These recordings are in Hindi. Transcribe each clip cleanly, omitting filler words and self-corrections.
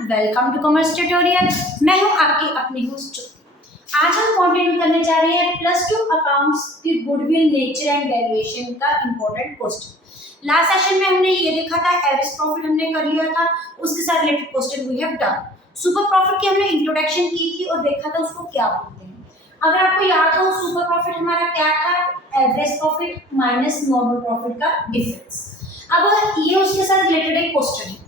Welcome to commerce tutorial. मैं हूं आपकी अपनी होस्ट। आज हम कंटिन्यू करने जा रहे हैं +2 अकाउंट्स की गुडविल नेचर एंड वैल्यूएशन का इंपॉर्टेंट क्वेश्चन। लास्ट सेशन में हमने ये देखा था एवरेज प्रॉफिट हमने कर लिया था, उसके साथ related question we have done. Super profit की हमने इंट्रोडक्शन की थी और देखा था उसको क्या बोलते हैं। अगर आपको याद हो सुपर प्रॉफिट हमारा क्या था, average profit minus normal profit का डिफरेंस। अब ये उसके साथ रिलेटेड एक क्वेश्चन है।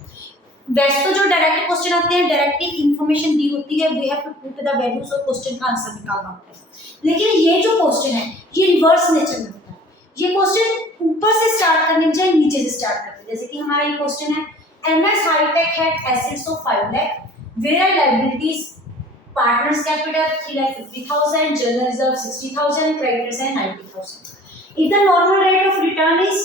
वैसे तो जो डायरेक्ट क्वेश्चन आते हैं डायरेक्टली इंफॉर्मेशन दी होती है, we have to put the values और क्वेश्चन का आंसर निकालना होता है। लेकिन ये जो क्वेश्चन है ये रिवर्स नेचर में होता है। ये क्वेश्चन ऊपर से स्टार्ट करने के बजाय नीचे से स्टार्ट करते हैं। जैसे कि हमारा ये क्वेश्चन है, M S Hitech had assets of 5 lakh, where are liabilities partners capital 3,50,000, general reserve 60,000, creditors है 90,000। If the normal rate of return is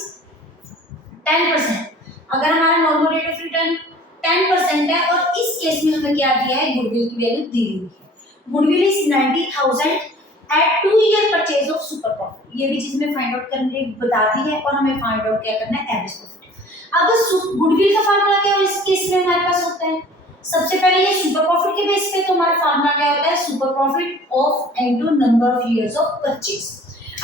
10%, अगर हमारा नॉर्मल रेट ऑफ रिटर्न 10% है और इस केस में हमें क्या दिया है, गुडविल की वैल्यू दी हुई है। Goodwill is 90,000 at 2 year purchase of super profit. ये भी चीज में फाइंड आउट करने बता दी है और हमें फाइंड आउट क्या करना है, एवरेज प्रॉफिट। अब गुडविल का फार्मूला क्या है इस केस में हमारे पास होता है। सबसे पहले ये सुपर प्रॉफिट के बेस पे तो हमारा फार्मूला क्या होता है, super profit of into number of years of purchase.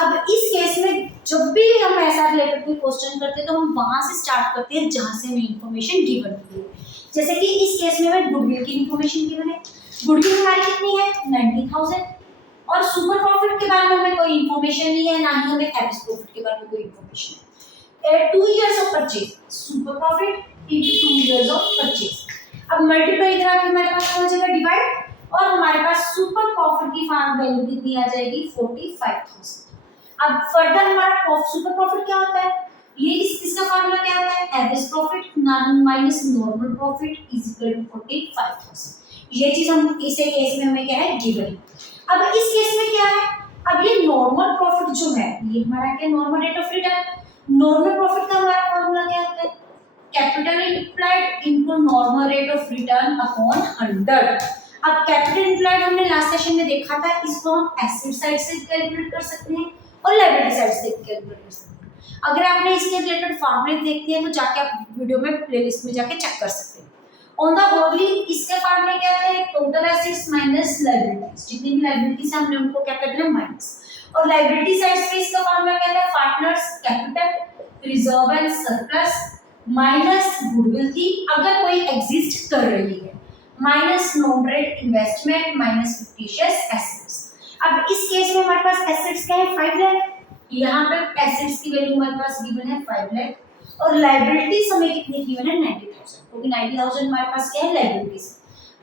अब इस केस में जब भी हम ऐसा रिलेटेड कोई क्वेश्चन करते हैं तो हम वहां से स्टार्ट करते हैं जहां से हमें इंफॉर्मेशन गिवन होती है। जैसे कि इस केस में हमें गुडविल की इंफॉर्मेशन गिवन है। गुडविल हमारी कितनी है, 90,000, और सुपर प्रॉफिट के बारे में हमें कोई इंफॉर्मेशन नहीं है, ना ही हमें एवरेज प्रॉफिट के बारे में कोई इंफॉर्मेशन है। 2 years of purchase, super profit into 2 years of purchase. अब मल्टीप्लाई इधर आके हमारे पास हो जाएगा डिवाइड, और हमारे पास सुपर प्रॉफिट की फार्म वैल्यू कितनी आ जाएगी, 45,000। अब फर्दर हमारा सुपर प्रॉफिट क्या होता है, ये इसका फार्मूला क्या होता है, average profit minus normal profit is equal to 45,000। ये चीज हम इसे केस में हमें क्या है, गिवन। अब इस केस में क्या है, अब ये नॉर्मल प्रॉफिट जो है ये हमारा क्या, normal rate of return. Normal profit का हमारा फार्मूला क्या होता है, capital implied into normal rate of return upon 100। अब कैपिटल इंप्लाइड हमने लास्ट सेशन में देखा था, इसको हम एसेट साइड से कैलकुलेट कर सकते हैं और लायबिलिटी साइड से कैलकुलेट कर सकते हैं। अगर आपने इसके रिलेटेड फार्मूले देखते हैं तो जाके आप वीडियो में प्लेलिस्ट में जाके चेक कर सकते हैं। ऑन द होल इसके फार्मूले क्या होते हैं, टोटल एसेट्स माइनस लायबिलिटीज। जितनी भी लायबिलिटीज है हमने उनको क्या कर दिया, माइनस। और लायबिलिटी साइड से इसका फार्मूला क्या है, partners capital reserve and surplus minus goodwill की अगर कोई एग्जिस्ट कर रही है, minus non trade investment minus fictitious assets. अब इस केस में हमारे पास एसेट्स क्या है, 5 लाख। यहाँ पे एसेट्स की वैल्यू हमारे पास गिवन है 5 लाख, और लायबिलिटीज हमें कितनी गिवन है, 90,000, क्योंकि 90,000 हमारे पास क्या है, लायबिलिटीज।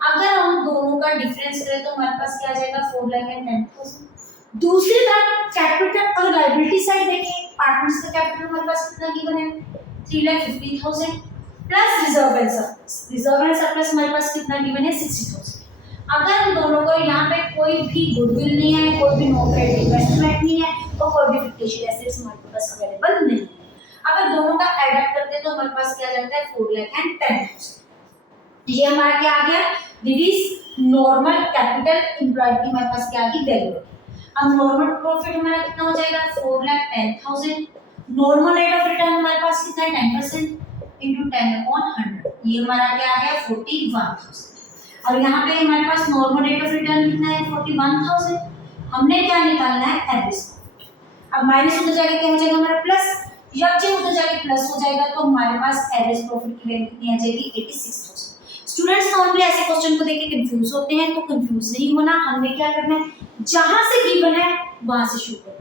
अगर हम दोनों का डिफरेंस करें तो हमारे पास क्या आ जाएगा, 4 लाख एंड 10,000। दूसरी तरफ कैपिटल और लायबिलिटी साइड देखें, पार्टनर्स का कैपिटल हमारे पास कितना गिवन है, 3,50,000 plus reserve and surplus. Reserve and surplus हमारे पास कितना गिवन है, 60,000। अगर हम दोनों को यहाँ पे कोई भी गुडविल नहीं है, कोई भी नॉन ट्रेड इन्वेस्टमेंट नहीं है, तो कोई भी फिक्टिशियस एसेट्स हमारे पास अवेलेबल नहीं है। अगर दोनों का ऐड अप करते हैं तो हमारे पास क्या जाता है, 4 लाख एंड 10,000। ये हमारा क्या आ गया, this is normal capital employed की हमारे पास क्या आ गई, वैल्यू। अब नॉर्मल प्रॉफिट हमारा कितना हो जाएगा, 4 lakh 10,000। Normal rate of return हमारे पास कितना है, 10% इनटू 10/100। ये हमारा क्या आ गया, 41,000। और यहाँ पे हमारे पास नॉर्मल रेट ऑफ रिटर्न कितना है, 41,000। हमने क्या निकालना है, एवरेज प्रॉफिट। अब माइनस उधर जाके क्या हो जाएगा हमारा प्लस, जब जब उधर जाके प्लस हो जाएगा तो हमारे पास एवरेज प्रॉफिट की वैल्यू कितनी आ जाएगी, 86,000। स्टूडेंट्स नॉर्मली ऐसे क्वेश्चन को देख के कंफ्यूज होते हैं, तो कंफ्यूज नहीं होना। हमने क्या करना है, जहां से गिवन है वहां से शुरू करना है।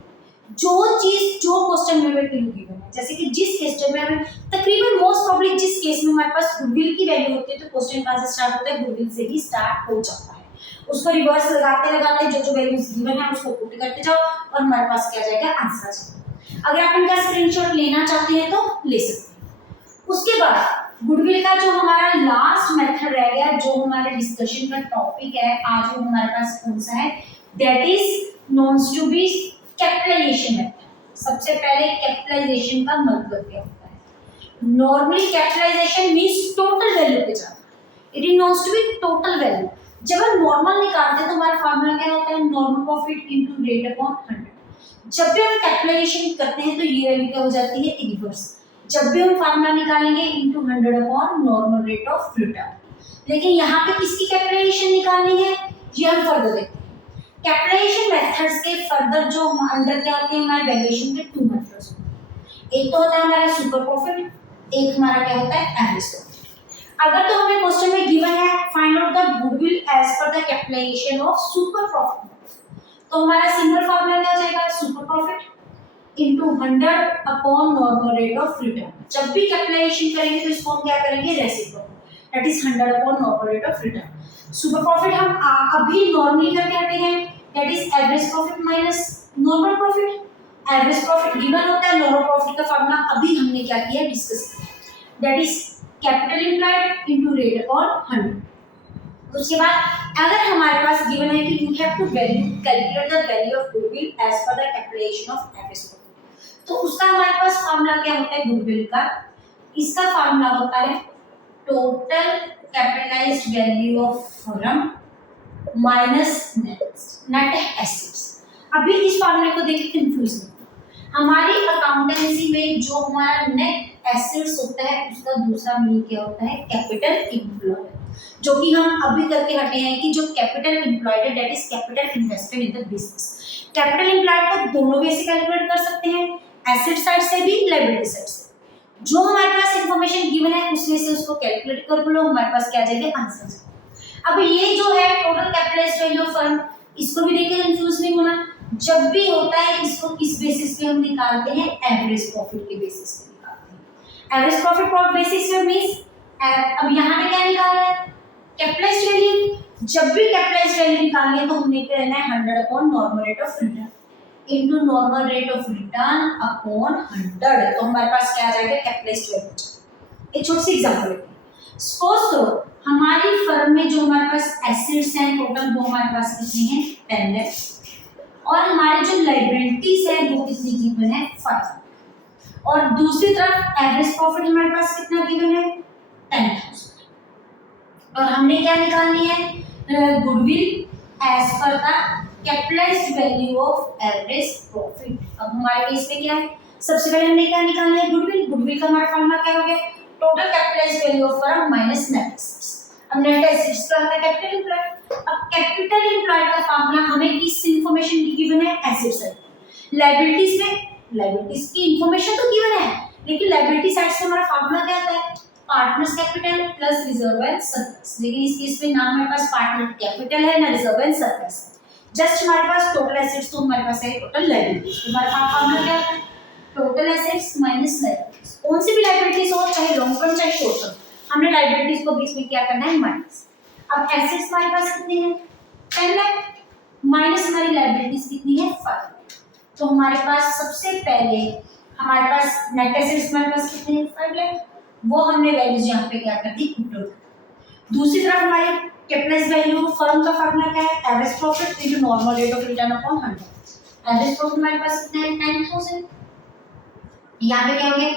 जो चीज जो क्वेश्चन में गिवन है, जैसे कि जिस क्वेश्चन में हमें तकरीबन मोस्ट प्रोबब्ली जिस केस में हमारे पास गुडविल की वैल्यू होती है तो क्वेश्चन कहां से स्टार्ट होता है, गुडविल से ही स्टार्ट हो जाता है। उसको रिवर्स लगाते लगाते जो जो वैल्यूज गिवन है उसको पुट करते जाओ और हमारे पास क्या जाएगा, आंसर आ जाएगा। अगर आप इनका स्क्रीनशॉट लेना चाहते हैं तो ले सकते हैं। उसके बाद गुडविल का जो हमारा लास्ट मेथड रह गया, जो हमारे डिस्कशन का टॉपिक है आज, वो हमारे पास कौन सा है, that is knowns to be capitalization method. सबसे पहले कैपिटलाइजेशन का मतलब क्या होता है, normally capitalization means total value पे जाना। It is knowns to be total value. जब हम नॉर्मल निकालते हैं तो हमारा फार्मूला क्या होता है, normal profit into rate upon 100। जब भी हम कैपिटलाइजेशन करते हैं तो ये वैल्यू क्या हो जाती है, रिवर्स। जब भी हम फार्मूला निकालेंगे into 100 upon normal rate of return. लेकिन यहाँ पे किसकी कैपिटलाइजेशन निकालनी है ये हम फर्दर देखते हैं। कैपिटलाइजेशन मेथड्स के फर्दर जो अंडर क्या आते हैं हमारे वैल्यूएशन के 2 मेथड्स। एक तो होता है हमारा सुपर प्रॉफिट, एक हमारा क्या होता है एवरेज प्रॉफिट। अगर तो हमें क्वेश्चन में गिवन है find out the goodwill as per the capitalisation of super profit, तो हमारा सिंपल फार्मूला क्या हो जाएगा super profit into 100 upon normal rate of return. जब भी कैपिटलाइजेशन करेंगे तो इसको हम क्या करेंगे reciprocal, that is 100 upon normal rate of return. Super profit हम अभी नॉर्मली करके हटे हैं, that is average profit minus normal profit. Average profit given होता है, नॉर्मल प्रॉफिट का फार्मूला अभी हमने क्या किया है डिस्कस किया, that is capital employed into rate upon 100। उसके बाद अगर हमारे पास गिवन है कि you have to calculate the value of goodwill as per the capitalisation of average profit, तो उसका हमारे पास फार्मूला क्या होता है गुडविल का, इसका फार्मूला होता है total capitalised value of firm minus net assets. अभी इस फार्मूले को देख के कंफ्यूज नहीं, हमारी अकाउंटेंसी में जो हमारा नेट एसेट्स होता है उसका दूसरा मीनिंग क्या होता है कैपिटल एम्प्लॉयड, जो कि हम अभी करके हटे हैं कि जो कैपिटल एम्प्लॉयड है that is capital invested in the business. Capital employed को दोनों वे से कैलकुलेट कर सकते हैं, एसेट साइड से भी लायबिलिटी साइड से। जो हमारे पास इंफॉर्मेशन गिवन है उसमें से उसको कैलकुलेट कर लो, हमारे पास क्या आ जाएगा आंसर। अब ये जो है total capitalised value of firm, इसको भी देखिए कंफ्यूज नहीं होना। जब भी होता है इसको किस बेसिस पे हम निकालते हैं एवरेज प्रॉफिट के बेसिस पे निकालते हैं। एवरेज प्रॉफिट पर बेसिस पे मींस अब यहाँ पे क्या निकालना है कैपिटलाइज्ड वैल्यू। जब भी कैपिटलाइज्ड वैल्यू निकालनी है तो हमने क्या करना है 100 upon normal rate of return into normal rate of return upon 100, तो हमारे पास क्या आ जाएगा कैपिटलाइज्ड वैल्यू। एक छोटी सी एग्जांपल लेते हैं, सपोज करो हमारी फर्म में जो हमारे पास एसेट्स हैं टोटल वो हमारे पास कितनी है 10 है, और हमारे जो लायबिलिटीज है वो कितनी गिवन है 5, और दूसरी तरफ एवरेज प्रॉफिट हमारे पास कितना गिवन है 10,000, और हमने क्या निकालनी है goodwill as per the capitalised value of average profit. अब हमारे केस में क्या है सबसे पहले हमने क्या निकालना है गुडविल। गुडविल का हमारा फॉर्मूला क्या हो गया total capitalised value of firm minus net assets. अब नेट एसेट्स का होता है कैपिटल एम्प्लॉयड। अब कैपिटल एम्प्लॉयड का फार्मूला हमें किस इंफॉर्मेशन की गिवन है एसेट साइड। लायबिलिटीज में लायबिलिटीज की इंफॉर्मेशन तो गिवन है, लेकिन लायबिलिटी साइड से हमारा फार्मूला क्या आता है partners capital plus reserve and surplus. लेकिन इस केस में ना हमारे पास पार्टनर कैपिटल है ना रिजर्व एंड सरप्लस, जस्ट हमारे पास टोटल एसेट्स तो हमारे पास है टोटल लायबिलिटीज। तो हमारे पास फार्मूला क्या है टोटल एसेट्स माइनस लायबिलिटीज। कौन सी भी लायबिलिटीज हो चाहे लॉन्ग टर्म चाहे शॉर्ट टर्म, हमने लायबिलिटीज को बीच में क्या करना है माइनस। अब एसेट्स हमारे पास कितने हैं 10 लाख माइनस हमारी लायबिलिटीज कितनी है 5। तो हमारे पास सबसे पहले हमारे पास नेट एसेट्स हमारे पास कितने हैं 5 लाख, वो हमने वैल्यूज यहाँ पे क्या कर दी इंक्लूड। दूसरी तरफ हमारी कैपिटलाइज्ड वैल्यू फर्म का फार्मूला क्या है average profit into normal rate of return upon 100। Average profit हमारे पास कितना है 10,000, यहाँ पे क्या हो गया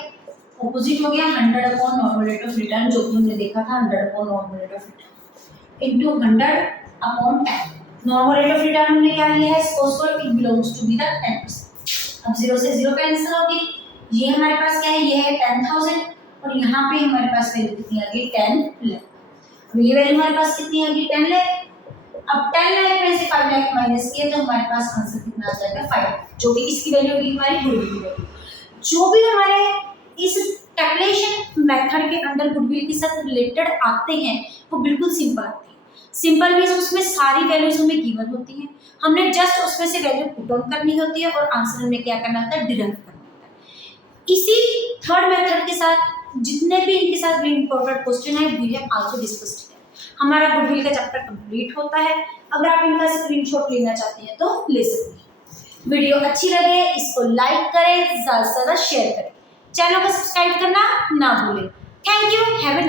ऑपोजिट हो गया 100 upon normal rate of return, जो कि हमने देखा था 100 upon normal rate of return into 100 upon 10। Normal rate of return हमने क्या लिया है सपोज करो it belongs to be the 10%। अब 0 से 0 कैंसिल हो गई, ये हमारे पास क्या है ये है 10,000 और यहाँ पे हमारे पास वैल्यू कितनी आ गई 10 लाख। अब ये वैल्यू हमारे पास कितनी आ गई 10 लाख। अब 10 लाख में से 5 लाख माइनस किया तो हमारे पास आंसर कितना आ जाएगा 5 लाख, जो कि किसकी वैल्यू होगी हमारी गुडविल की वैल्यू। जो भी हमारे इस कैलकुलेशन मेथड के अंदर गुडविल के साथ रिलेटेड आते हैं वो बिल्कुल सिंपल आते हैं। सिंपल मींस उसमें सारी वैल्यूज हमें गिवन होती हैं, हमने जस्ट उसमें से वैल्यू पुट ऑन करनी होती है और आंसर हमें क्या करना होता है डिराइव करना होता है। इसी थर्ड मेथड के साथ जितने भी इनके साथ इंपॉर्टेंट क्वेश्चन है वी हैव आल्सो डिस्कस्ड है। हमारा गुडविल का चैप्टर कंप्लीट होता है। अगर आप इनका स्क्रीनशॉट लेना चाहते हैं तो ले सकते हैं। वीडियो अच्छी लगे इसको लाइक करें, ज़्यादा से ज़्यादा शेयर करें, चैनल को सब्सक्राइब करना ना भूलें। Thank you, have a nice